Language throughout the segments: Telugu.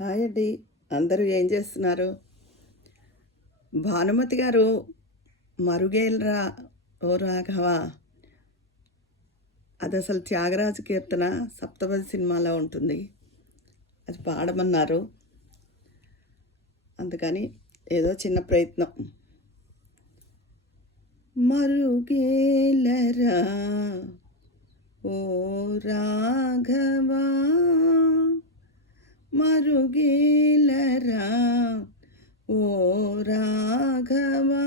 హాయ్ అండి. అందరూ ఏం చేస్తున్నారు? భానుమతి గారు 'మరుగేల్రా ఓ రాఘవ' అదసలు త్యాగరాజ కీర్తన సప్తపది సినిమాలో ఉంటుంది. అది పాడమన్నారు. అందుకని ఏదో చిన్న ప్రయత్నం. మరుగేలరా ఓ రాఘవా, మరుగేలరా ఓ రాఘవా,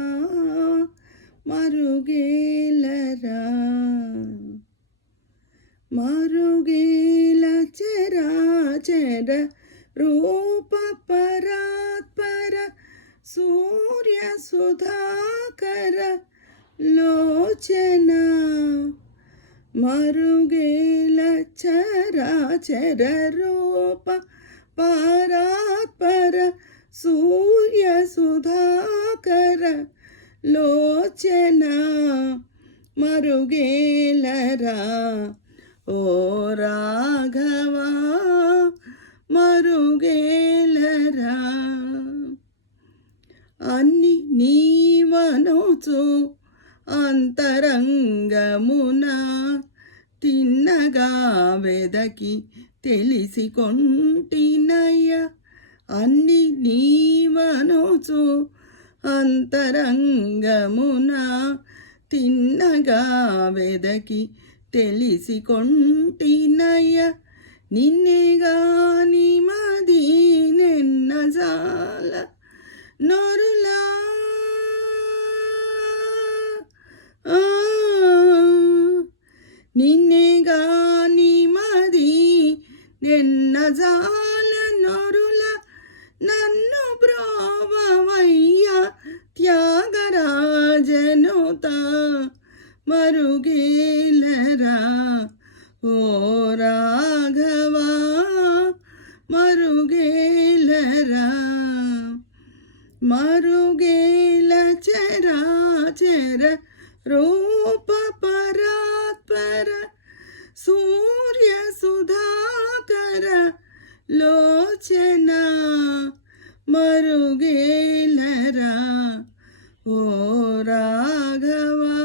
మరుగేలరా, మరుగేల చరాచర రూప పరాత్పర సూర్య సుధాకర లోచన, మరుగేల చరాచర రూప పరాత్పర సూర్య సుధాకర లోచన, మరుగేలరా ఓ రాఘవా, మరుగేలరా. అన్ని నీవనుచు అంతరంగమున తిన్నగా వెదకి తెలిసి కొంటినయ్య, అన్ని నీవనుచు అంతరంగమున తిన్నగా వెదకి తెలిసి కొంటినయ్య, నిన్నేగాని మది నెన్నజాల నొరులా, నిన్నేగాని మది నెన్నజాల నొరుల, నన్ను బ్రోవవయ్య త్యాగరాజనుత, మరుగేలరా ఓ రాఘవా, మరుగేలరా, మరుగేల చరాచర రూప పరాత్పర సూర్య సుధాకర లోచన, మరుగేలరా ఓ రాఘవా.